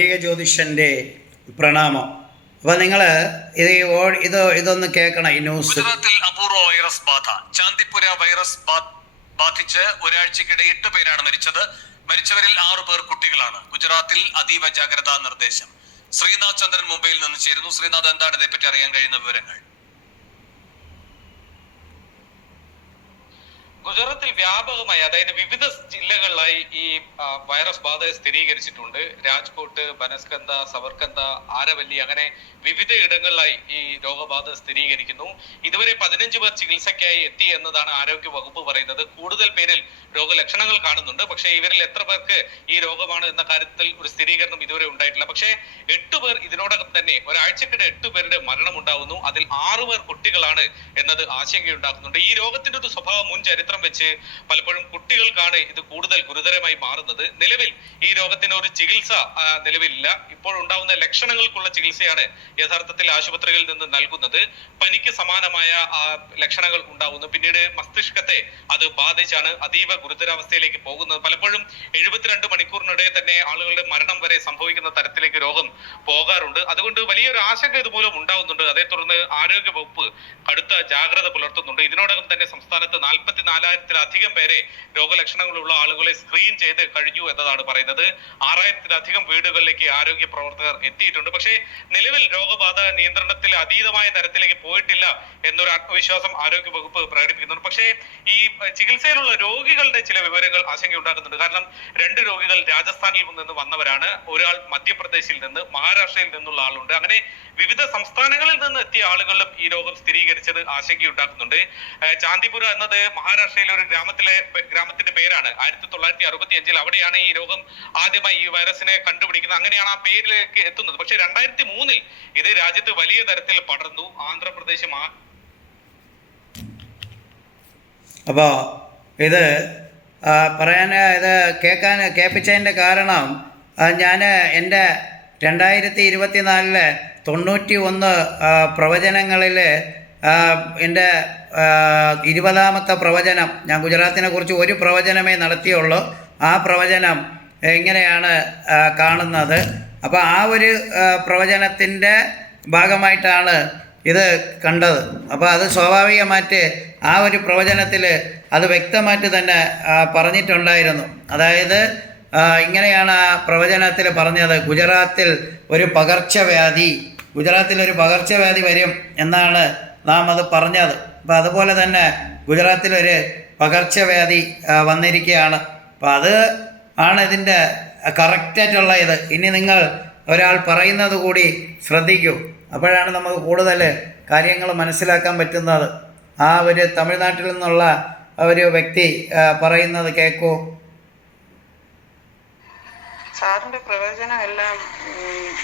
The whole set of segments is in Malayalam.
ഏക ജ്യോതിഷന്റെ പ്രണാമം. അപ്പൊ നിങ്ങൾ ഇത് ഇത് ഇതൊന്ന് കേൾക്കണം ഈ ന്യൂസ്. ഗുജറാത്തിൽ അപൂർവ വൈറസ് ബാധ. ചാന്ദിപ്പുര വൈറസ് ബാധിച്ച് ഒരാഴ്ചക്കിടെ എട്ട് പേരാണ് മരിച്ചത്. മരിച്ചവരിൽ ആറു പേർ കുട്ടികളാണ്. ഗുജറാത്തിൽ അതീവ ജാഗ്രതാ നിർദ്ദേശം. ശ്രീനാഥ് ചന്ദ്രൻ മുംബൈയിൽ നിന്ന് ചേരുന്നു. ശ്രീനാഥ് എന്താണ് ഇതേപ്പറ്റി അറിയാൻ കഴിയുന്ന വിവരങ്ങൾ? ഗുജറാത്തിൽ വ്യാപകമായി അതായത് വിവിധ ജില്ലകളിലായി ഈ വൈറസ് ബാധ സ്ഥിരീകരിച്ചിട്ടുണ്ട്. രാജ്കോട്ട് ബനസ്കന്ത സവർക്കന്ത ആരവല്ലി അങ്ങനെ വിവിധ ഇടങ്ങളിലായി ഈ രോഗബാധ സ്ഥിരീകരിക്കുന്നു. ഇതുവരെ പതിനഞ്ച് പേർ ചികിത്സയ്ക്കായി എത്തി എന്നതാണ് ആരോഗ്യ വകുപ്പ് പറയുന്നത്. കൂടുതൽ പേരിൽ രോഗലക്ഷണങ്ങൾ കാണുന്നുണ്ട്. പക്ഷേ ഇവരിൽ എത്ര പേർക്ക് ഈ രോഗമാണ് എന്ന കാര്യത്തിൽ ഒരു സ്ഥിരീകരണം ഇതുവരെ ഉണ്ടായിട്ടില്ല. പക്ഷേ എട്ട് പേർ ഇതിനോടകം തന്നെ ഒരാഴ്ചക്കിടെ എട്ട് പേരുടെ മരണം ഉണ്ടാകുന്നു അതിൽ ആറു പേർ കുട്ടികളാണ് എന്നത് ആശങ്കയുണ്ടാക്കുന്നുണ്ട്. ഈ രോഗത്തിന്റെ ഒരു സ്വഭാവം മുൻ ചരിത്രം വെച്ച് പലപ്പോഴും കുട്ടികൾക്കാണ് ഇത് കൂടുതൽ ഗുരുതരമായി മാറുന്നത്. നിലവിൽ ഈ രോഗത്തിന് ഒരു ചികിത്സ നിലവിലില്ല. ഇപ്പോൾ ഉണ്ടാവുന്ന ലക്ഷണങ്ങൾക്കുള്ള ചികിത്സയാണ് യഥാർത്ഥത്തിൽ ആശുപത്രികളിൽ നിന്ന് നൽകുന്നത്. പനിക്ക് സമാനമായ ലക്ഷണങ്ങൾ ഉണ്ടാവുന്നു. പിന്നീട് മസ്തിഷ്കത്തെ അത് ബാധിച്ചാണ് അതീവ ഗുരുതരാവസ്ഥയിലേക്ക് പോകുന്നത്. പലപ്പോഴും എഴുപത്തിരണ്ട് മണിക്കൂറിനിടെ തന്നെ ആളുകളുടെ മരണം വരെ സംഭവിക്കുന്ന തരത്തിലേക്ക് രോഗം പോകാറുണ്ട്. അതുകൊണ്ട് വലിയൊരു ആശങ്ക ഇതുമൂലം ഉണ്ടാവുന്നുണ്ട്. അതേ തുടർന്ന് ആരോഗ്യ വകുപ്പ് കടുത്ത ജാഗ്രത പുലർത്തുന്നുണ്ട്. ഇതിനോടകം തന്നെ സംസ്ഥാനത്ത് നാൽപ്പത്തി നാലായിരത്തിലധികം പേരെ രോഗലക്ഷണങ്ങളുള്ള ആളുകളെ സ്ക്രീൻ ചെയ്ത് കഴിഞ്ഞു എന്നതാണ് പറയുന്നത്. ആറായിരത്തിലധികം വീടുകളിലേക്ക് ആരോഗ്യ പ്രവർത്തകർ എത്തിയിട്ടുണ്ട്. പക്ഷേ നിലവിൽ രോഗബാധ നിയന്ത്രണത്തിൽ അതീതമായ തരത്തിലേക്ക് പോയിട്ടില്ല എന്നൊരു ആത്മവിശ്വാസം ആരോഗ്യ വകുപ്പ് പ്രകടിപ്പിക്കുന്നുണ്ട്. പക്ഷേ ഈ ചികിത്സയിലുള്ള രോഗികളുടെ ചില വിവരങ്ങൾ ആശങ്കയുണ്ടാക്കുന്നുണ്ട്. കാരണം രണ്ട് രോഗികൾ രാജസ്ഥാനിൽ നിന്ന് വന്നവരാണ്. ഒരാൾ മധ്യപ്രദേശിൽ നിന്ന് മഹാരാഷ്ട്രയിൽ നിന്നുള്ള ആളുണ്ട്. അങ്ങനെ വിവിധ സംസ്ഥാനങ്ങളിൽ നിന്ന് എത്തിയ ആളുകളിലും ഈ രോഗം സ്ഥിരീകരിച്ചത് ആശങ്കയുണ്ടാക്കുന്നുണ്ട്. ചാന്തിപുര എന്നത് മഹാരാഷ്ട്രയിലെ ഒരു ഗ്രാമത്തിലെ ഗ്രാമത്തിന്റെ പേരാണ്. ആയിരത്തി തൊള്ളായിരത്തി അറുപത്തി അഞ്ചിൽ അവിടെയാണ് ഈ രോഗം ആദ്യമായി ഈ വൈറസിനെ കണ്ടുപിടിക്കുന്നത്. അങ്ങനെയാണ് ആ പേരിലേക്ക് എത്തുന്നത്. പക്ഷേ രണ്ടായിരത്തി മൂന്നിൽ ഇത് രാജ്യത്ത് വലിയ തരത്തിൽ പടർന്നു. ആന്ധ്രാപ്രദേശ് മാ അപ്പോൾ ഇത് പറയാൻ ഇത് കേൾക്കാൻ കേൾപ്പിച്ചതിന്റെ കാരണം ഞാൻ എന്റെ രണ്ടായിരത്തി ഇരുപത്തിനാലിലെ തൊണ്ണൂറ്റി ഒന്ന് പ്രവചനങ്ങളിൽ എന്റെ ഇരുപതാമത്തെ പ്രവചനം. ഞാൻ ഗുജറാത്തിനെ കുറിച്ച് ഒരു പ്രവചനമേ നടത്തിയുള്ളൂ. ആ പ്രവചനം എങ്ങനെയാണ് കാണുന്നത്? അപ്പോൾ ആ ഒരു പ്രവചനത്തിന്റെ ഭാഗമായിട്ടാണ് ഇത് കണ്ടത്. അപ്പോൾ അത് സ്വാഭാവികമായിട്ട് ആ ഒരു പ്രവചനത്തിൽ അത് വ്യക്തമായിട്ട് തന്നെ പറഞ്ഞിട്ടുണ്ടായിരുന്നു. അതായത് ഇങ്ങനെയാണ് ആ പ്രവചനത്തിൽ പറഞ്ഞത്. ഗുജറാത്തിൽ ഒരു പകർച്ചവ്യാധി ഗുജറാത്തിൽ ഒരു പകർച്ചവ്യാധി വരും എന്നാണ് നാം അത് പറഞ്ഞത്. അപ്പോൾ അതുപോലെ തന്നെ ഗുജറാത്തിലൊരു പകർച്ചവ്യാധി വന്നിരിക്കുകയാണ്. അപ്പോൾ അത് ആണ് ഇതിന്റെ കറക്റ്റായിട്ടുള്ള ഇത്. ഇനി നിങ്ങൾ ഒരാൾ പറയുന്നത് കൂടി ശ്രദ്ധിക്കൂ. അപ്പോഴാണ് നമുക്ക് കൂടുതൽ കാര്യങ്ങൾ മനസ്സിലാക്കാൻ പറ്റുന്നത്. ആ ഒരു തമിഴ്നാട്ടിൽ നിന്നുള്ള ഒരു വ്യക്തി പറയുന്നത് കേൾക്കൂ സാറിന്റെ പ്രവചനം എല്ലാം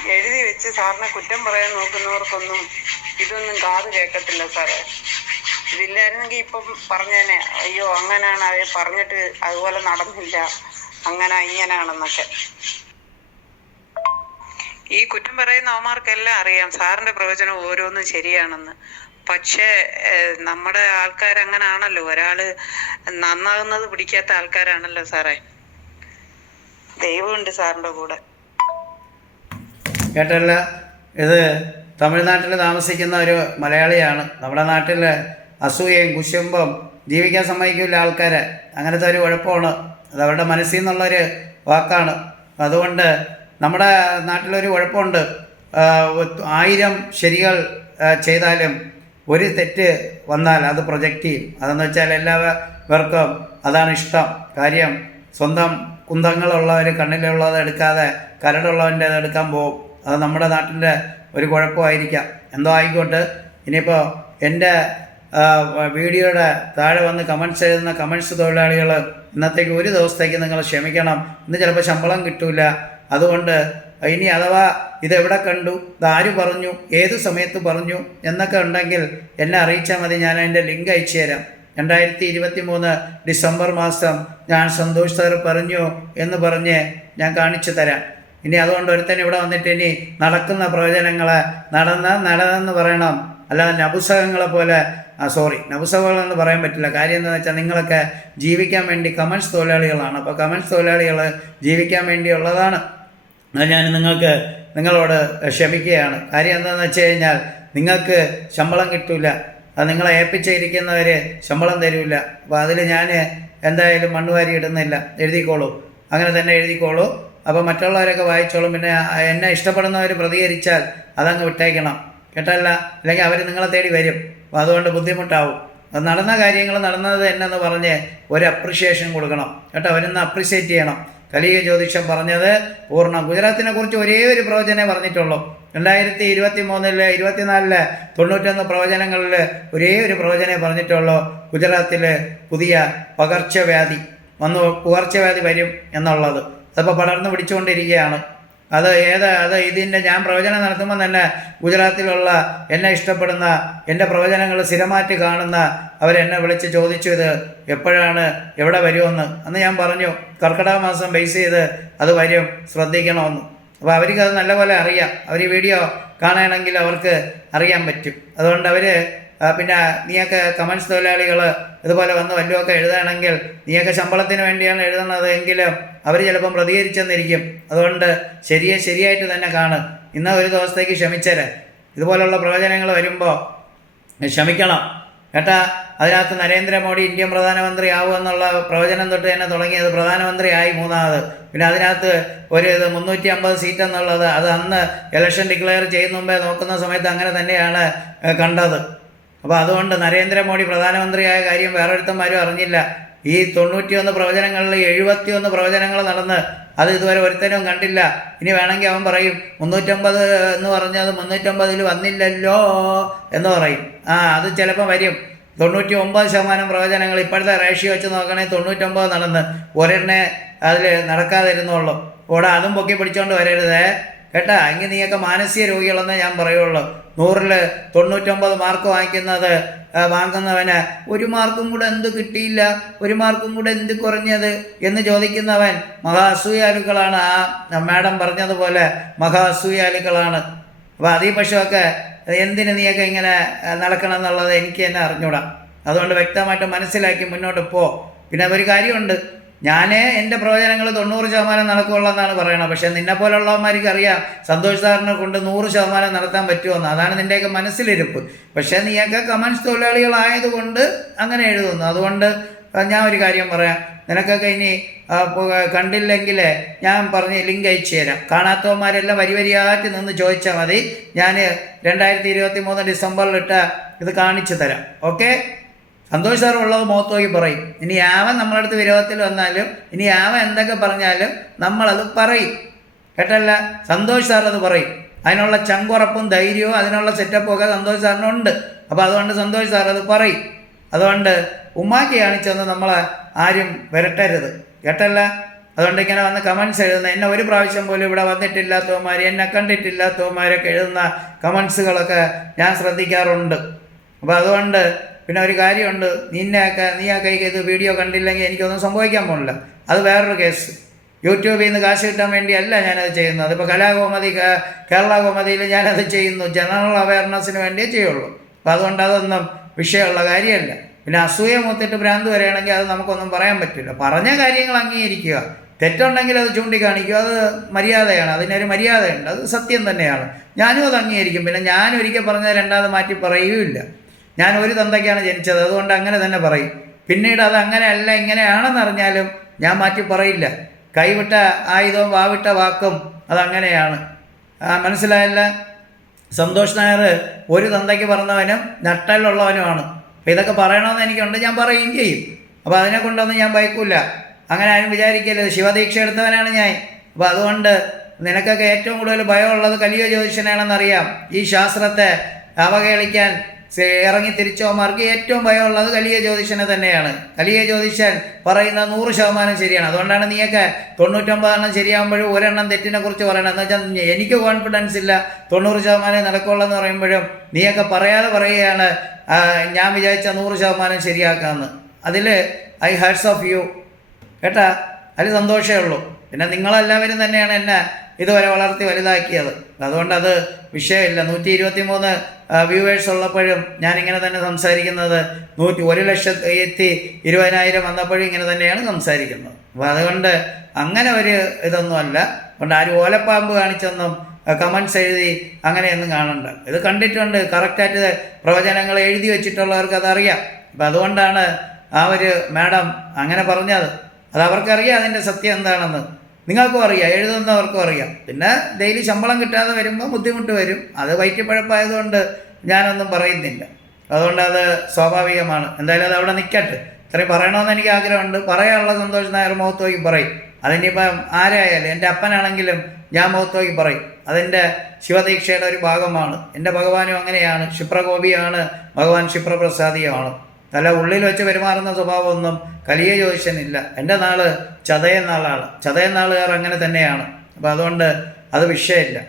എഴുതി വെച്ച് സാറിനെ കുറ്റം പറയാൻ നോക്കുന്നവർക്കൊന്നും ഇതൊന്നും കാത് കേൾക്കത്തില്ല സാറേ. ഇതില്ലായിരുന്നെങ്കിൽ ഇപ്പം പറഞ്ഞേനെ അയ്യോ അങ്ങനെയാണ് അവർ പറഞ്ഞിട്ട് അതുപോലെ നടന്നില്ല. അങ്ങനെ ഇങ്ങനാണെന്നൊക്കെ. ഈ കുറ്റം പറയുന്ന അവന്മാർക്കെല്ലാം അറിയാം. സാറിന്റെ പ്രവചനം ഓരോന്നും ശരിയാണെന്ന്. പക്ഷേ നമ്മുടെ ആൾക്കാർ അങ്ങനാണല്ലോ ഒരാൾ നന്നാകുന്നത് പിടിക്കാത്ത ആൾക്കാരാണല്ലോ സാറേ. ദൈവമുണ്ട് സാറിന്റെ കൂടെ. കേട്ടല്ല ഇത് തമിഴ്നാട്ടിൽ താമസിക്കുന്ന ഒരു മലയാളിയാണ്. നമ്മുടെ നാട്ടിൽ അസൂയയും കുശുമ്പം ജീവിക്കാൻ സമ്മതിക്കില്ല ആൾക്കാരെ. അങ്ങനത്തെ ഒരു കുഴപ്പമാണ്. അത് അവരുടെ മനസ്സിൽ നിന്നുള്ളൊരു വാക്കാണ്. അതുകൊണ്ട് നമ്മുടെ നാട്ടിലൊരു കുഴപ്പമുണ്ട്. ആയിരം ശരികൾ ചെയ്താലും ഒരു തെറ്റ് വന്നാൽ അത് പ്രൊജക്റ്റ് ചെയ്യും. അതെന്ന് വെച്ചാൽ എല്ലാവർക്കും അതാണ് ഇഷ്ടം. കാര്യം സ്വന്തം കുന്തങ്ങളുള്ളവർ കണ്ണിലുള്ളത് എടുക്കാതെ കരടുള്ളവന്റെ അത് എടുക്കാൻ പോകും. അത് നമ്മുടെ നാട്ടിന്റെ ഒരു കുഴപ്പമായിരിക്കാം. എന്തോ ആയിക്കോട്ടെ. ഇനിയിപ്പോൾ എന്റെ വീഡിയോയുടെ താഴെ വന്ന് കമൻസ് എഴുതുന്ന കമൻസ് തൊഴിലാളികൾ ഇന്നത്തേക്ക് ഒരു ദിവസത്തേക്ക് നിങ്ങൾ ക്ഷമിക്കണം. ഇന്ന് ചിലപ്പോൾ ശമ്പളം കിട്ടൂല. അതുകൊണ്ട് ഇനി അഥവാ ഇതെവിടെ കണ്ടു ഇതാര് പറഞ്ഞു ഏത് സമയത്ത് പറഞ്ഞു എന്നൊക്കെ ഉണ്ടെങ്കിൽ എന്നെ അറിയിച്ചാൽ മതി. ഞാൻ അതിന്റെ ലിങ്ക് അയച്ചു തരാം. രണ്ടായിരത്തി ഇരുപത്തി മൂന്ന് ഡിസംബർ മാസം ഞാൻ സന്തോഷ് സാർ പറഞ്ഞു എന്ന് പറഞ്ഞ് ഞാൻ കാണിച്ചു തരാം. ഇനി അതുകൊണ്ട് ഒരുത്തൻ ഇവിടെ വന്നിട്ട് ഇനി നടക്കുന്ന പ്രവചനങ്ങൾ നടന്ന നടന്നെന്ന് പറയണം. അല്ലാതെ നപുസകങ്ങളെ പോലെ ആ സോറി നപുസകങ്ങളെന്ന് പറയാൻ പറ്റില്ല. കാര്യം എന്താണെന്ന് വെച്ചാൽ നിങ്ങളൊക്കെ ജീവിക്കാൻ വേണ്ടി കമൻസ് തൊഴിലാളികളാണ്. അപ്പോൾ കമൻസ് തൊഴിലാളികൾ ജീവിക്കാൻ വേണ്ടിയുള്ളതാണ് അത് ഞാൻ നിങ്ങൾക്ക് നിങ്ങളോട് ക്ഷമിക്കുകയാണ്. കാര്യം എന്താണെന്ന് വെച്ച് കഴിഞ്ഞാൽ നിങ്ങൾക്ക് ശമ്പളം കിട്ടില്ല അത് നിങ്ങളെ ഏൽപ്പിച്ചിരിക്കുന്നവർ ശമ്പളം തരില്ല അപ്പോൾ അതിൽ ഞാൻ എന്തായാലും മണ്ണുവാരി ഇടുന്നില്ല. എഴുതിക്കോളൂ. അങ്ങനെ തന്നെ എഴുതിക്കോളൂ. അപ്പോൾ മറ്റുള്ളവരൊക്കെ വായിച്ചോളും. പിന്നെ എന്നെ ഇഷ്ടപ്പെടുന്നവർ പ്രതികരിച്ചാൽ അതങ്ങ് വിട്ടേക്കണം. കേട്ടല്ല? അല്ലെങ്കിൽ അവർ നിങ്ങളെ തേടി വരും. അപ്പോൾ അതുകൊണ്ട് ബുദ്ധിമുട്ടാവും. നടന്ന കാര്യങ്ങൾ നടന്നത് എന്നെന്ന് പറഞ്ഞ് ഒരു അപ്രിഷിയേഷൻ കൊടുക്കണം. കേട്ടോ? അവരൊന്ന് അപ്രിഷിയേറ്റ് ചെയ്യണം. കലിക ജ്യോതിഷം പറഞ്ഞത് പൂർണം. ഗുജറാത്തിനെ കുറിച്ച് ഒരേ ഒരു പ്രവചനമേ പറഞ്ഞിട്ടുള്ളൂ. രണ്ടായിരത്തി ഇരുപത്തി മൂന്നിൽ ഇരുപത്തിനാലിൽ തൊണ്ണൂറ്റൊന്ന് പ്രവചനങ്ങളിൽ ഒരേ ഒരു പ്രവചനമേ പറഞ്ഞിട്ടുള്ളൂ. ഗുജറാത്തിൽ പുതിയ പകർച്ചവ്യാധി വന്നു. പകർച്ചവ്യാധി വരും എന്നുള്ളത്. അതിപ്പോൾ പടർന്നു പിടിച്ചുകൊണ്ടിരിക്കുകയാണ്. അത് ഏത് അത് ഇതിന്റെ ഞാൻ പ്രവചനം നടത്തുമ്പോൾ തന്നെ ഗുജറാത്തിലുള്ള എന്നെ ഇഷ്ടപ്പെടുന്ന എന്റെ പ്രവചനങ്ങൾ സ്ഥിരമാറ്റി കാണുന്ന അവരെന്നെ വിളിച്ച് ചോദിച്ചു ഇത് എപ്പോഴാണ് എവിടെ വരുമെന്ന്. അന്ന് ഞാൻ പറഞ്ഞു കർക്കിടക മാസം ബേസ് ചെയ്ത് അത് വരും ശ്രദ്ധിക്കണമെന്ന്. അപ്പോൾ അവർക്ക് അത് നല്ലപോലെ അറിയാം. അവർ ഈ വീഡിയോ കാണുകയാണെങ്കിൽ അവർക്ക് അറിയാൻ പറ്റും. അതുകൊണ്ട് അവർ പിന്നെ നീയൊക്കെ കമൻസ് തൊഴിലാളികൾ ഇതുപോലെ വന്ന് വല്ലതുമൊക്കെ എഴുതുകയാണെങ്കിൽ നീയൊക്കെ ശമ്പളത്തിന് വേണ്ടിയാണ് എഴുതുന്നത് എങ്കിലും അവർ ചിലപ്പം പ്രതികരിച്ചെന്നിരിക്കും. അതുകൊണ്ട് ശരിയെ ശരിയായിട്ട് തന്നെ കാണും. ഇന്ന് ഒരു ദിവസത്തേക്ക് ക്ഷമിച്ചേരെ. ഇതുപോലുള്ള പ്രവചനങ്ങൾ വരുമ്പോൾ ക്ഷമിക്കണം. കേട്ടാ അതിനകത്ത് നരേന്ദ്രമോദി ഇന്ത്യൻ പ്രധാനമന്ത്രി ആവുമെന്നുള്ള പ്രവചനം തൊട്ട് തന്നെ തുടങ്ങിയത് പ്രധാനമന്ത്രി ആയി മൂന്നാമത്. പിന്നെ അതിനകത്ത് ഒരു ഇത് മുന്നൂറ്റി അമ്പത് സീറ്റ് എന്നുള്ളത് അത് അന്ന് ഇലക്ഷൻ ഡിക്ലെയർ ചെയ്യുന്ന മുമ്പേ നോക്കുന്ന സമയത്ത് അങ്ങനെ തന്നെയാണ് കണ്ടത്. അപ്പോൾ അതുകൊണ്ട് നരേന്ദ്രമോദി പ്രധാനമന്ത്രിയായ കാര്യം വേറൊരുത്തന്മാരും അറിഞ്ഞില്ല. ഈ തൊണ്ണൂറ്റിയൊന്ന് പ്രവചനങ്ങളിൽ എഴുപത്തിയൊന്ന് പ്രവചനങ്ങൾ നടന്ന് അത് ഇതുവരെ ഒരുത്തനും കണ്ടില്ല. ഇനി വേണമെങ്കിൽ അവൻ പറയും മുന്നൂറ്റമ്പത് എന്ന് പറഞ്ഞത് മുന്നൂറ്റമ്പതിൽ വന്നില്ലല്ലോ എന്ന് പറയും. ആ അത് ചിലപ്പോൾ വരും. തൊണ്ണൂറ്റി ഒമ്പത് ശതമാനം പ്രവചനങ്ങൾ ഇപ്പോഴത്തെ റേഷ്യോ വെച്ച് നോക്കണേ തൊണ്ണൂറ്റൊമ്പത് നടന്ന് ഒരെണ്ണെ അതിൽ നടക്കാതിരുന്നുള്ളൂ. ഇവിടെ അതും പൊക്കി പിടിച്ചോണ്ട് വരരുതേ. കേട്ടാ എങ്കിൽ നീയൊക്കെ മാനസിക രോഗികളെന്നേ ഞാൻ പറയുള്ളൂ. നൂറിൽ തൊണ്ണൂറ്റൊമ്പത് മാർക്ക് വാങ്ങിക്കുന്നത് വാങ്ങുന്നവന് ഒരു മാർക്കും കൂടെ എന്ത് കിട്ടിയില്ല ഒരു മാർക്കും കൂടെ എന്ത് കുറഞ്ഞത് എന്ന് ചോദിക്കുന്നവൻ മഹാ അസൂയാലുക്കളാണ് ആ മാഡം പറഞ്ഞതുപോലെ മഹാ അസൂയാലുക്കളാണ് അപ്പോൾ അതീ പക്ഷമൊക്കെ എന്തിന് നീയൊക്കെ ഇങ്ങനെ നടക്കണം എന്നുള്ളത് എനിക്ക് തന്നെ അറിഞ്ഞൂടാം. അതുകൊണ്ട് വ്യക്തമായിട്ട് മനസ്സിലാക്കി മുന്നോട്ട് പോ. പിന്നെ ഒരു കാര്യമുണ്ട്. ഞാൻ എന്റെ പ്രവചനങ്ങൾ തൊണ്ണൂറ് ശതമാനം നടക്കുള്ളൂ എന്നാണ് പറയണത്. പക്ഷേ നിന്നെ പോലുള്ളവന്മാർക്ക് അറിയാം സന്തോഷ് സാറിനെ കൊണ്ട് നൂറ് ശതമാനം നടത്താൻ പറ്റുമെന്ന്. അതാണ് നിന്റെയൊക്കെ മനസ്സിലിരിപ്പ്. പക്ഷേ നീയൊക്കെ കമൻസ് തൊഴിലാളികളായതുകൊണ്ട് അങ്ങനെ എഴുതുന്നു. അതുകൊണ്ട് ഞാൻ ഒരു കാര്യം പറയാം. നിനക്കൊക്കെ ഇനി കണ്ടില്ലെങ്കിൽ ഞാൻ പറഞ്ഞ് ലിങ്ക് അയച്ചു തരാം. കാണാത്തവന്മാരെല്ലാം വരി വരിയായിട്ട് നിന്ന് ചോദിച്ചാൽ മതി. ഞാൻ രണ്ടായിരത്തി ഇരുപത്തി മൂന്ന് ഡിസംബറിലിട്ട് ഇത് കാണിച്ചു തരാം. ഓക്കെ? സന്തോഷ് ഉള്ളത് മുഖത്ത് നോക്കി പറയും. ഇനി യാവൻ നമ്മളടുത്ത് വിരോധത്തിൽ വന്നാലും ഇനി യാവൻ എന്തൊക്കെ പറഞ്ഞാലും നമ്മളത് പറയും. കേട്ടല്ല? സന്തോഷ് സാർ അത് പറയും. അതിനുള്ള ചങ്കുറപ്പും ധൈര്യവും അതിനുള്ള സെറ്റപ്പും ഒക്കെ സന്തോഷ് സാറിനുണ്ട് അപ്പോൾ അതുകൊണ്ട് സന്തോഷ് സാർ അത് പറയും. അതുകൊണ്ട് ഉമ്മാക്കി കാണിച്ചെന്ന് നമ്മൾ ആരും വരട്ടരുത്. കേട്ടല്ല? അതുകൊണ്ട് ഇങ്ങനെ വന്ന് കമൻസ് എഴുതുന്ന എന്നെ ഒരു പ്രാവശ്യം പോലും ഇവിടെ വന്നിട്ടില്ലാത്തവന്മാർ എന്നെ കണ്ടിട്ടില്ലാത്തവന്മാരൊക്കെ എഴുതുന്ന കമൻസുകളൊക്കെ ഞാൻ ശ്രദ്ധിക്കാറുണ്ട്. അപ്പോൾ അതുകൊണ്ട് പിന്നെ ഒരു കാര്യമുണ്ട് നിന്നെയൊക്കെ കൈക്ക് ഇത് വീഡിയോ കണ്ടില്ലെങ്കിൽ എനിക്കൊന്നും സംഭവിക്കാൻ പോകുന്നില്ല അത് വേറൊരു കേസ്. യൂട്യൂബിൽ നിന്ന് കാശ് കിട്ടാൻ വേണ്ടിയല്ല ഞാനത് ചെയ്യുന്നത്. അതിപ്പോൾ കലാകോമതി കേരള കോമതിയിൽ ഞാനത് ചെയ്യുന്നു. ജനറൽ അവയർനെസ്സിന് വേണ്ടിയേ ചെയ്യുള്ളൂ. അപ്പോൾ അതുകൊണ്ട് അതൊന്നും വിഷയമുള്ള കാര്യമല്ല. പിന്നെ അസൂയ മൂത്തിട്ട് ഭ്രാന്ത് വരികയാണെങ്കിൽ അത് നമുക്കൊന്നും പറയാൻ പറ്റില്ല. പറഞ്ഞ കാര്യങ്ങൾ അംഗീകരിക്കുക. തെറ്റുണ്ടെങ്കിൽ അത് ചൂണ്ടിക്കാണിക്കുക. അത് മര്യാദയാണ്. അതിനൊരു മര്യാദയുണ്ട്. അത് സത്യം തന്നെയാണ്. ഞാനും അത് അംഗീകരിക്കും. പിന്നെ ഞാൻ ഒരിക്കൽ പറഞ്ഞത് രണ്ടാമത് മാറ്റി പറയുകയില്ല ഞാൻ ഒരു തന്തയ്ക്കാണ് ജനിച്ചത്. അതുകൊണ്ട് അങ്ങനെ തന്നെ പറയും. പിന്നീട് അത് അങ്ങനെയല്ല അല്ല ഇങ്ങനെയാണെന്നറിഞ്ഞാലും ഞാൻ മാറ്റി പറയില്ല. കൈവിട്ട ആയുധവും വാവിട്ട വാക്കും അതങ്ങനെയാണ്. മനസ്സിലായല്ല? സന്തോഷ് നായർ ഒരു തന്തയ്ക്ക് പറഞ്ഞവനും നട്ടലുള്ളവനുമാണ് അപ്പോൾ ഇതൊക്കെ പറയണമെന്ന് എനിക്കുണ്ട് ഞാൻ പറയുകയും ചെയ്യും. അപ്പോൾ അതിനെ കൊണ്ടൊന്നും ഞാൻ ഭയക്കില്ല അങ്ങനെ ആരും വിചാരിക്കരുത്. ശിവദീക്ഷ എടുത്തവനാണ് ഞാൻ. അപ്പോൾ അതുകൊണ്ട് നിനക്കൊക്കെ ഏറ്റവും കൂടുതൽ ഭയമുള്ളത് കലിയ ജ്യോതിഷനാണെന്നറിയാം. ഈ ശാസ്ത്രത്തെ അവഹേളിക്കാൻ ഇറങ്ങി തിരിച്ചവന്മാർക്ക് ഏറ്റവും ഭയമുള്ളത് കലിയ ജ്യോതിഷനെ തന്നെയാണ്. കലിയ ജ്യോതിഷൻ പറയുന്ന നൂറ് ശതമാനം ശരിയാണ്. അതുകൊണ്ടാണ് നീയൊക്കെ തൊണ്ണൂറ്റൊമ്പതെണ്ണം ശരിയാകുമ്പോഴും ഒരെണ്ണം തെറ്റിനെ കുറിച്ച് പറയണം എന്ന് എനിക്ക് കോൺഫിഡൻസ് ഇല്ല. തൊണ്ണൂറ് ശതമാനം നടക്കുള്ളൂ പറയുമ്പോഴും നീയൊക്കെ പറയാതെ പറയുകയാണ് ഞാൻ വിചാരിച്ച നൂറ് ശതമാനം ശരിയാക്കാമെന്ന് അതിൽ ഐ ഹാർട്സ് ഓഫ് യു കേട്ടാ? അതിൽ സന്തോഷമേ ഉള്ളൂ. പിന്നെ നിങ്ങളെല്ലാവരും തന്നെയാണ് എന്നെ ഇതുവരെ വളർത്തി വലുതാക്കിയത്. അതുകൊണ്ട് അത് വിഷയമില്ല. നൂറ്റി ഇരുപത്തി മൂന്ന് വ്യൂവേഴ്സ് ഉള്ളപ്പോഴും ഞാൻ ഇങ്ങനെ തന്നെ സംസാരിക്കുന്നത്. നൂറ്റി ഒരു ലക്ഷത്തി ഇരുപതിനായിരം വന്നപ്പോഴും ഇങ്ങനെ തന്നെയാണ് സംസാരിക്കുന്നത്. അപ്പോൾ അതുകൊണ്ട് അങ്ങനെ ഒരു ഇതൊന്നുമല്ല അതുകൊണ്ട് ആരും ഓലപ്പാമ്പ് കാണിച്ചൊന്നും കമൻസ് എഴുതി അങ്ങനെയൊന്നും കാണണ്ട. ഇത് കണ്ടിട്ടുണ്ട്. കറക്റ്റായിട്ട് പ്രവചനങ്ങൾ എഴുതി വെച്ചിട്ടുള്ളവർക്ക് അതറിയാം. അപ്പം അതുകൊണ്ടാണ് ആ ഒരു മാഡം അങ്ങനെ പറഞ്ഞത്. അത് അവർക്കറിയാം അതിന്റെ സത്യം എന്താണെന്ന്. നിങ്ങൾക്കും അറിയാം എഴുതുന്നവർക്കും അറിയാം. പിന്നെ ഡെയിലി ശമ്പളം കിട്ടാതെ വരുമ്പോൾ ബുദ്ധിമുട്ട് വരും. അത് വയറ്റിപ്പഴപ്പായതുകൊണ്ട് ഞാനൊന്നും പറയുന്നില്ല. അതുകൊണ്ട് അത് സ്വാഭാവികമാണ്. എന്തായാലും അത് അവിടെ നിൽക്കട്ടെ ഇത്രയും പറയണമെന്ന് എനിക്ക് ആഗ്രഹമുണ്ട്. പറയാനുള്ള സന്തോഷം നായർ മുഖത്ത് നോക്കി പറയും. അതിനിപ്പം ആരായാലും എന്റെ അപ്പനാണെങ്കിലും ഞാൻ മുഖത്ത് നോക്കി പറയും. അതെന്റെ ശിവദീക്ഷയുടെ ഒരു ഭാഗമാണ്. എന്റെ ഭഗവാനും അങ്ങനെയാണ്. ക്ഷിപ്രകോപിയാണ്. ഭഗവാൻ ക്ഷിപ്രപ്രസാദിയുമാണ്. നല്ല ഉള്ളിൽ വെച്ച് പെരുമാറുന്ന സ്വഭാവമൊന്നും കലിയ ജ്യോതിഷനില്ല. എന്റെ നാൾ ചതയ നാളാണ്. ചതയ നാളുകാർ അങ്ങനെ തന്നെയാണ്. അപ്പോൾ അതുകൊണ്ട് അത് വിഷയമില്ല.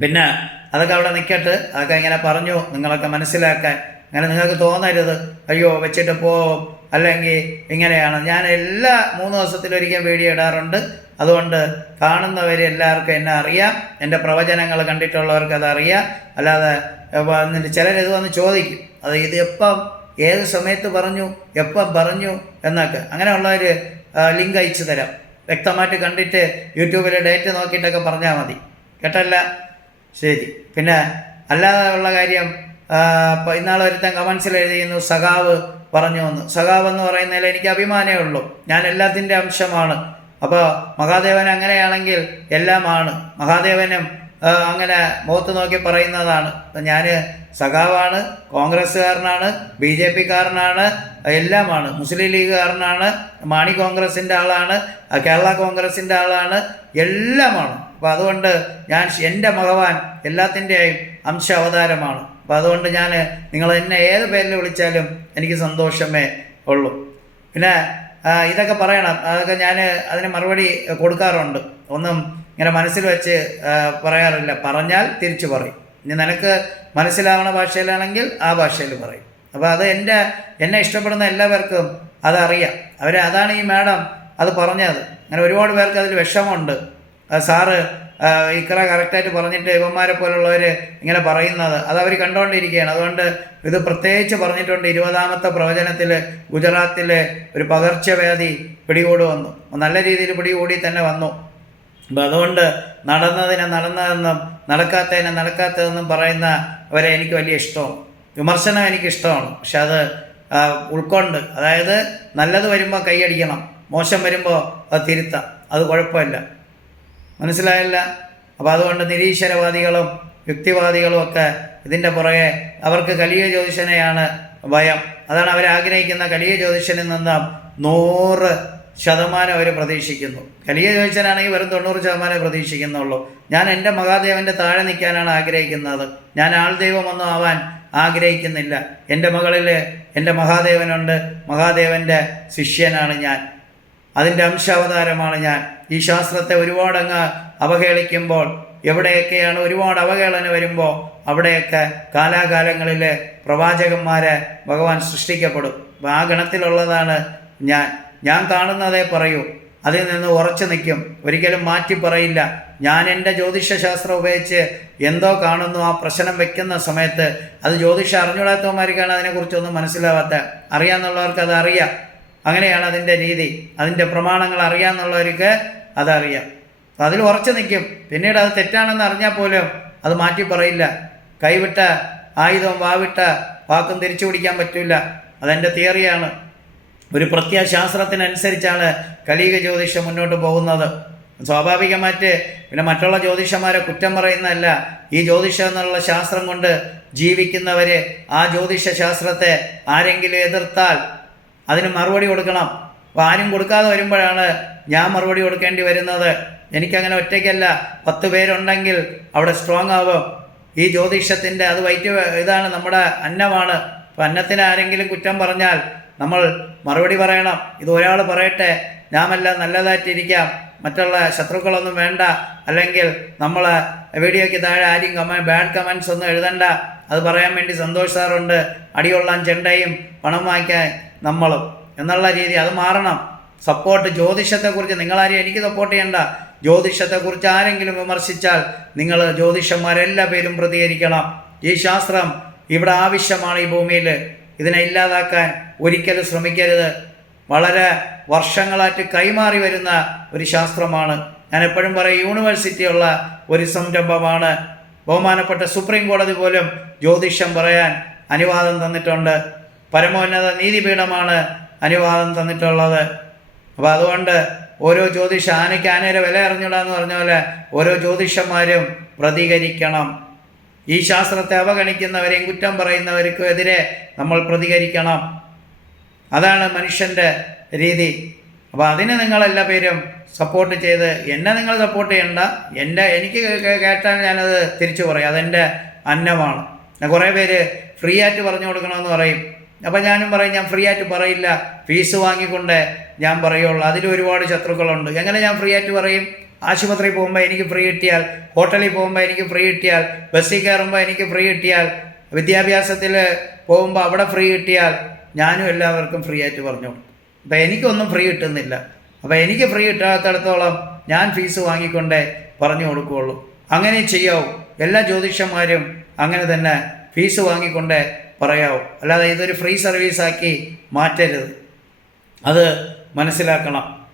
പിന്നെ അതൊക്കെ അവിടെ നിൽക്കട്ട് അതൊക്കെ ഇങ്ങനെ പറഞ്ഞു നിങ്ങളൊക്കെ മനസ്സിലാക്കാൻ. അങ്ങനെ നിങ്ങൾക്ക് തോന്നരുത്. അയ്യോ വെച്ചിട്ട് പോവും. അല്ലെങ്കിൽ ഇങ്ങനെയാണ്. ഞാൻ എല്ലാ മൂന്ന് ദിവസത്തിലൊരിക്കൽ വീഡിയോ ഇടാറുണ്ട്. അതുകൊണ്ട് കാണുന്നവർ എല്ലാവർക്കും എന്നെ അറിയാം. എന്റെ പ്രവചനങ്ങൾ കണ്ടിട്ടുള്ളവർക്ക് അത് അറിയാം അല്ലാതെ ചിലരിത് വന്ന് ചോദിക്കും. അത് ഇത് എപ്പം ഏത് സമയത്ത് പറഞ്ഞു എപ്പം പറഞ്ഞു എന്നൊക്കെ. അങ്ങനെയുള്ളവർ ലിങ്ക് അയച്ചു തരാം. വ്യക്തമായിട്ട് കണ്ടിട്ട് യൂട്യൂബിലെ ഡേറ്റ് നോക്കിയിട്ടൊക്കെ പറഞ്ഞാൽ മതി. കേട്ടല്ല? ശരി. പിന്നെ അല്ലാതെ ഉള്ള കാര്യം ഇന്നാൾ ഒരുത്തൻ കമൻസിൽ എഴുതിയിരുന്നു സഖാവ് പറഞ്ഞു വന്നു സഖാവ് എന്ന് പറയുന്നതിൽ എനിക്ക് അഭിമാനമേ ഉള്ളൂ. ഞാൻ എല്ലാത്തിന്റെ അംശമാണ്. അപ്പോൾ മഹാദേവൻ അങ്ങനെയാണെങ്കിൽ എല്ലാമാണ്. മഹാദേവനും അങ്ങനെ മുഖത്ത് നോക്കി പറയുന്നതാണ്. ഞാൻ സഖാവാണ് കോൺഗ്രസ്സുകാരനാണ് ബി ജെ പിക്കാരനാണ് എല്ലാമാണ്. മുസ്ലിം ലീഗുകാരനാണ് മാണി കോൺഗ്രസിന്റെ ആളാണ് കേരള കോൺഗ്രസിന്റെ ആളാണ് എല്ലാമാണ്. അപ്പോൾ അതുകൊണ്ട് ഞാൻ എന്റെ ഭഗവാൻ എല്ലാത്തിന്റെയും അംശ അവതാരമാണ് അപ്പോൾ അതുകൊണ്ട് ഞാൻ നിങ്ങൾ എന്നെ ഏത് പേരിൽ വിളിച്ചാലും എനിക്ക് സന്തോഷമേ ഉള്ളൂ. പിന്നെ ഇതൊക്കെ പറയണം. അതൊക്കെ ഞാൻ അതിന് മറുപടി കൊടുക്കാറുണ്ട്. ഒന്നും ഇങ്ങനെ മനസ്സിൽ വെച്ച് പറയാറില്ല. പറഞ്ഞാൽ തിരിച്ചു പറയും. ഇനി നിനക്ക് മനസ്സിലാവണ ഭാഷയിലാണെങ്കിൽ ആ ഭാഷയിൽ പറയും. അപ്പോൾ അത് എന്റെ എന്നെ ഇഷ്ടപ്പെടുന്ന എല്ലാവർക്കും അതറിയാം അവർ അതാണ് ഈ മാഡം അത് പറഞ്ഞത്. അങ്ങനെ ഒരുപാട് പേർക്ക് അതിൽ വിഷമമുണ്ട്. സാറ് ഇത്ര കറക്റ്റായിട്ട് പറഞ്ഞിട്ട് ഇവന്മാരെ പോലുള്ളവർ ഇങ്ങനെ പറയുന്നത് അത് അവർ കണ്ടുകൊണ്ടിരിക്കുകയാണ് അതുകൊണ്ട് ഇത് പ്രത്യേകിച്ച് പറഞ്ഞിട്ടുണ്ട്. ഇരുപതാമത്തെ പ്രവചനത്തിൽ ഗുജറാത്തിലെ ഒരു പകർച്ചവ്യാധി പിടികൂടി വന്നു. നല്ല രീതിയിൽ പിടികൂടി തന്നെ വന്നു. അപ്പം അതുകൊണ്ട് നടന്നതിനെ നടന്നതെന്നും നടക്കാത്തതിനെ നടക്കാത്തതെന്നും പറയുന്ന അവരെ എനിക്ക് വലിയ ഇഷ്ടമാണ് വിമർശനം എനിക്കിഷ്ടമാണ് പക്ഷെ അത് ഉൾക്കൊണ്ട് അതായത് നല്ലത് വരുമ്പോൾ കൈയടിക്കണം മോശം വരുമ്പോൾ അത് തിരുത്താം. അത് കുഴപ്പമില്ല. മനസ്സിലായില്ല? അപ്പോൾ അതുകൊണ്ട് നിരീശ്വരവാദികളും യുക്തിവാദികളും ഒക്കെ ഇതിന്റെ പുറകെ അവർക്ക് കലിയ ജ്യോതിഷനെയാണ് ഭയം. അതാണ് അവരാഗ്രഹിക്കുന്ന കലിയ ജ്യോതിഷനിൽ നിന്നും നൂറ് ശതമാനം അവർ പ്രതീക്ഷിക്കുന്നു. കലിയ ചോദിച്ചാലാണെങ്കിൽ വെറും തൊണ്ണൂറ് ശതമാനമേ പ്രതീക്ഷിക്കുന്നുള്ളൂ. ഞാൻ എന്റെ മഹാദേവന്റെ താഴെ നിൽക്കാനാണ് ആഗ്രഹിക്കുന്നത്. ഞാൻ ആൾ ദൈവമൊന്നും ആവാൻ ആഗ്രഹിക്കുന്നില്ല. എന്റെ മകളിൽ എന്റെ മഹാദേവനുണ്ട്. മഹാദേവന്റെ ശിഷ്യനാണ് ഞാൻ. അതിന്റെ അംശാവതാരമാണ് ഞാൻ. ഈ ശാസ്ത്രത്തെ ഒരുപാടങ്ങ് അവഹേളിക്കുമ്പോൾ എവിടെയൊക്കെയാണ് ഒരുപാട് അവഹേളന വരുമ്പോൾ അവിടെയൊക്കെ കാലാകാലങ്ങളിൽ പ്രവാചകന്മാരെ ഭഗവാൻ സൃഷ്ടിക്കപ്പെടും. ആ ഗണത്തിലുള്ളതാണ് ഞാൻ. ഞാൻ കാണുന്നതേ പറയൂ. അതിൽ നിന്ന് ഉറച്ചു നിൽക്കും. ഒരിക്കലും മാറ്റി പറയില്ല. ഞാൻ എന്റെ ജ്യോതിഷ ശാസ്ത്രം ഉപയോഗിച്ച് എന്തോ കാണുന്നു ആ പ്രശ്നം വെക്കുന്ന സമയത്ത് അത് ജ്യോതിഷ അറിഞ്ഞുകൂടാത്തവന്മാർക്കാണ് അതിനെക്കുറിച്ചൊന്നും മനസ്സിലാവാത്ത. അറിയാമെന്നുള്ളവർക്ക് അത് അറിയാം. അങ്ങനെയാണ് അതിന്റെ രീതി. അതിന്റെ പ്രമാണങ്ങൾ അറിയാമെന്നുള്ളവർക്ക് അതറിയാം. അതിൽ ഉറച്ചു നിൽക്കും. പിന്നീട് അത് തെറ്റാണെന്ന് അറിഞ്ഞാൽ പോലും അത് മാറ്റി പറയില്ല. കൈവിട്ട ആയുധം വാവിട്ട വാക്കും തിരിച്ചു പിടിക്കാൻ പറ്റില്ല. അതെന്റെ തിയറിയാണ്. ഒരു പ്രത്യശാസ്ത്രത്തിനനുസരിച്ചാണ് കലീക ജ്യോതിഷം മുന്നോട്ട് പോകുന്നത്. സ്വാഭാവികമായിട്ട് പിന്നെ മറ്റുള്ള ജ്യോതിഷന്മാരെ കുറ്റം പറയുന്നതല്ല. ഈ ജ്യോതിഷം എന്നുള്ള ശാസ്ത്രം കൊണ്ട് ജീവിക്കുന്നവർ ആ ജ്യോതിഷ ശാസ്ത്രത്തെ ആരെങ്കിലും എതിർത്താൽ അതിന് മറുപടി കൊടുക്കണം. അപ്പോൾ ആരും കൊടുക്കാതെ വരുമ്പോഴാണ് ഞാൻ മറുപടി കൊടുക്കേണ്ടി വരുന്നത്. എനിക്കങ്ങനെ ഒറ്റയ്ക്കല്ല. പത്ത് പേരുണ്ടെങ്കിൽ അവിടെ സ്ട്രോങ് ആവും. ഈ ജ്യോതിഷത്തിന്റെ അത് വൈറ്റ് ഇതാണ് നമ്മുടെ അന്നമാണ്. അപ്പം അന്നത്തിന് ആരെങ്കിലും കുറ്റം പറഞ്ഞാൽ നമ്മൾ മറുപടി പറയണം. ഇത് ഒരാൾ പറയട്ടെ. ഞാമെല്ലാം നല്ലതായിട്ടിരിക്കാം. മറ്റുള്ള ശത്രുക്കളൊന്നും വേണ്ട. അല്ലെങ്കിൽ നമ്മൾ വീഡിയോയ്ക്ക് താഴെ ആരും കമ ബാഡ് കമൻസ് ഒന്നും എഴുതണ്ട. അത് പറയാൻ വേണ്ടി സന്തോഷ് സാറുണ്ട്. അടികൊള്ളാൻ ചെണ്ടയും പണം വാങ്ങിക്കാൻ നമ്മളും. എന്നുള്ള രീതി അത് മാറണം. സപ്പോർട്ട് ജ്യോതിഷത്തെക്കുറിച്ച് നിങ്ങളാരും എനിക്ക് സപ്പോർട്ട് ചെയ്യണ്ട. ജ്യോതിഷത്തെക്കുറിച്ച് ആരെങ്കിലും വിമർശിച്ചാൽ നിങ്ങൾ ജ്യോതിഷന്മാരെല്ലാ പേരും പ്രതികരിക്കണം. ഈ ശാസ്ത്രം ഇവിടെ ആവശ്യമാണ് ഈ ഭൂമിയിൽ ഇതിനെ ഇല്ലാതാക്കാൻ ഒരിക്കലും ശ്രമിക്കരുത്. വളരെ വർഷങ്ങളായിട്ട് കൈമാറി വരുന്ന ഒരു ശാസ്ത്രമാണ്. ഞാൻ എപ്പോഴും പറയും യൂണിവേഴ്സിറ്റിയുള്ള ഒരു സംരംഭമാണ്. ബഹുമാനപ്പെട്ട സുപ്രീം കോടതി പോലും ജ്യോതിഷം പറയാൻ അനുവാദം തന്നിട്ടുണ്ട്. പരമോന്നത നീതിപീഠമാണ് അനുവാദം തന്നിട്ടുള്ളത്. അപ്പോൾ അതുകൊണ്ട് ഓരോ ജ്യോതിഷ ആനയ്ക്ക് ആനയുടെ വില അറിഞ്ഞിടാന്ന് പറഞ്ഞ പോലെ ഓരോ ജ്യോതിഷന്മാരും പ്രതികരിക്കണം. ഈ ശാസ്ത്രത്തെ അവഗണിക്കുന്നവരെയും കുറ്റം പറയുന്നവർക്കും എതിരെ നമ്മൾ പ്രതികരിക്കണം. അതാണ് മനുഷ്യന്റെ രീതി. അപ്പോൾ അതിന് നിങ്ങളെല്ലാ പേരും സപ്പോർട്ട് ചെയ്ത് എന്നെ നിങ്ങൾ സപ്പോർട്ട് ചെയ്യണ്ട. എന്റെ എനിക്ക് കേട്ടാൽ ഞാനത് തിരിച്ചു പറയും. അതെന്റെ അന്നമാണ്. ഞാൻ കുറേ പേര് ഫ്രീ ആയിട്ട് പറഞ്ഞു കൊടുക്കണമെന്ന് പറയും. അപ്പോൾ ഞാനും പറയും ഞാൻ ഫ്രീ ആയിട്ട് പറയില്ല. ഫീസ് വാങ്ങിക്കൊണ്ട് ഞാൻ പറയുള്ളൂ. അതിൽ ഒരുപാട് ശത്രുക്കളുണ്ട്. എങ്ങനെ ഞാൻ ഫ്രീ ആയിട്ട് പറയും? ആശുപത്രിയിൽ പോകുമ്പോൾ എനിക്ക് ഫ്രീ കിട്ടിയാൽ ഹോട്ടലിൽ പോകുമ്പോൾ എനിക്ക് ഫ്രീ കിട്ടിയാൽ ബസ്സിൽ കയറുമ്പോൾ എനിക്ക് ഫ്രീ കിട്ടിയാൽ വിദ്യാഭ്യാസത്തിൽ പോകുമ്പോൾ അവിടെ ഫ്രീ കിട്ടിയാൽ ഞാനും എല്ലാവർക്കും ഫ്രീ ആയിട്ട് പറഞ്ഞു അപ്പം എനിക്കൊന്നും ഫ്രീ കിട്ടുന്നില്ല. അപ്പോൾ എനിക്ക് ഫ്രീ കിട്ടാത്തടത്തോളം ഞാൻ ഫീസ് വാങ്ങിക്കൊണ്ടേ പറഞ്ഞു കൊടുക്കുകയുള്ളൂ. അങ്ങനെ ചെയ്യാവൂ. എല്ലാ ജ്യോതിഷന്മാരും അങ്ങനെ തന്നെ ഫീസ് വാങ്ങിക്കൊണ്ടേ പറയാവും. അല്ലാതെ ഇതൊരു ഫ്രീ സർവീസാക്കി മാറ്റരുത്. അത് മനസ്സിലാക്കണം.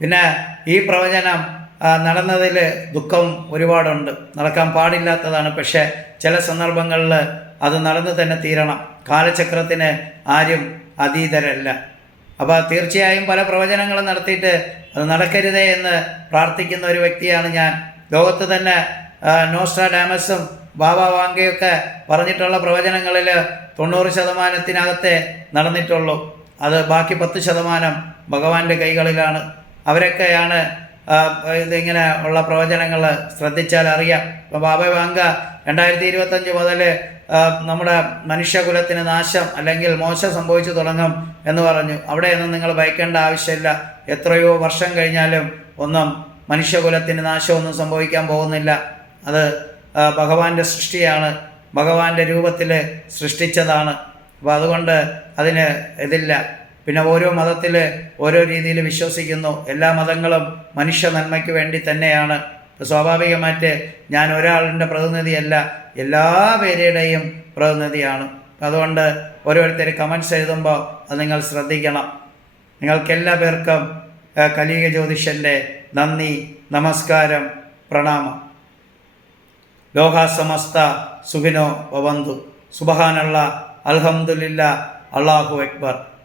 പിന്നെ ഈ പ്രവചനം നടന്നതിൽ ദുഃഖം ഒരുപാടുണ്ട്. നടക്കാൻ പാടില്ലാത്തതാണ്. പക്ഷേ ചില സന്ദർഭങ്ങളിൽ അത് നടന്നു തന്നെ തീരണം. കാലചക്രത്തിന് ആരും അതീതരല്ല. അപ്പോൾ തീർച്ചയായും പല പ്രവചനങ്ങളും നടത്തിയിട്ട് അത് നടക്കരുതേ എന്ന് പ്രാർത്ഥിക്കുന്ന ഒരു വ്യക്തിയാണ് ഞാൻ. ലോകത്ത് തന്നെ നോസ്ട്രാഡാമസും ബാബ വാങ്കയൊക്കെ പറഞ്ഞിട്ടുള്ള പ്രവചനങ്ങളിൽ തൊണ്ണൂറ് ശതമാനത്തിനകത്തെ നടന്നിട്ടുള്ളൂ. അത് ബാക്കി പത്ത് ശതമാനം ഭഗവാന്റെ കൈകളിലാണ്. അവരൊക്കെയാണ് ഇതിങ്ങനെ ഉള്ള പ്രവചനങ്ങൾ ശ്രദ്ധിച്ചാൽ അറിയാം. ഇപ്പോൾ ബാബ വാങ്ക രണ്ടായിരത്തി ഇരുപത്തഞ്ച് മുതൽ നമ്മുടെ മനുഷ്യകുലത്തിന് നാശം അല്ലെങ്കിൽ മോശം സംഭവിച്ചു തുടങ്ങും എന്ന് പറഞ്ഞു. അവിടെയൊന്നും നിങ്ങൾ ഭയക്കേണ്ട ആവശ്യമില്ല. എത്രയോ വർഷം കഴിഞ്ഞാലും ഒന്നും മനുഷ്യകുലത്തിന് നാശമൊന്നും സംഭവിക്കാൻ പോകുന്നില്ല. അത് ഭഗവാന്റെ സൃഷ്ടിയാണ്. ഭഗവാന്റെ രൂപത്തിൽ സൃഷ്ടിച്ചതാണ്. അപ്പോൾ അതുകൊണ്ട് അതിന് ഇതില്ല. പിന്നെ ഓരോ മതത്തിൽ ഓരോ രീതിയിൽ വിശ്വസിക്കുന്നു. എല്ലാ മതങ്ങളും മനുഷ്യ നന്മയ്ക്ക് വേണ്ടി തന്നെയാണ്. സ്വാഭാവികമായിട്ട് ഞാൻ ഒരാളുടെ പ്രതിനിധിയല്ല എല്ലാ പേരുടെയും പ്രതിനിധിയാണ്. അതുകൊണ്ട് ഓരോരുത്തർ കമൻസ് എഴുതുമ്പോൾ അത് നിങ്ങൾ ശ്രദ്ധിക്കണം. നിങ്ങൾക്കെല്ലാ പേർക്കും കലിക ജ്യോതിഷന്റെ നന്ദി നമസ്കാരം പ്രണാമം. ലോകാസമസ്ത സുഖിനോ വവന്തു സുബഹാനുള്ള അൽഹമുല്ല അള്ളാഹു അക്ബർ.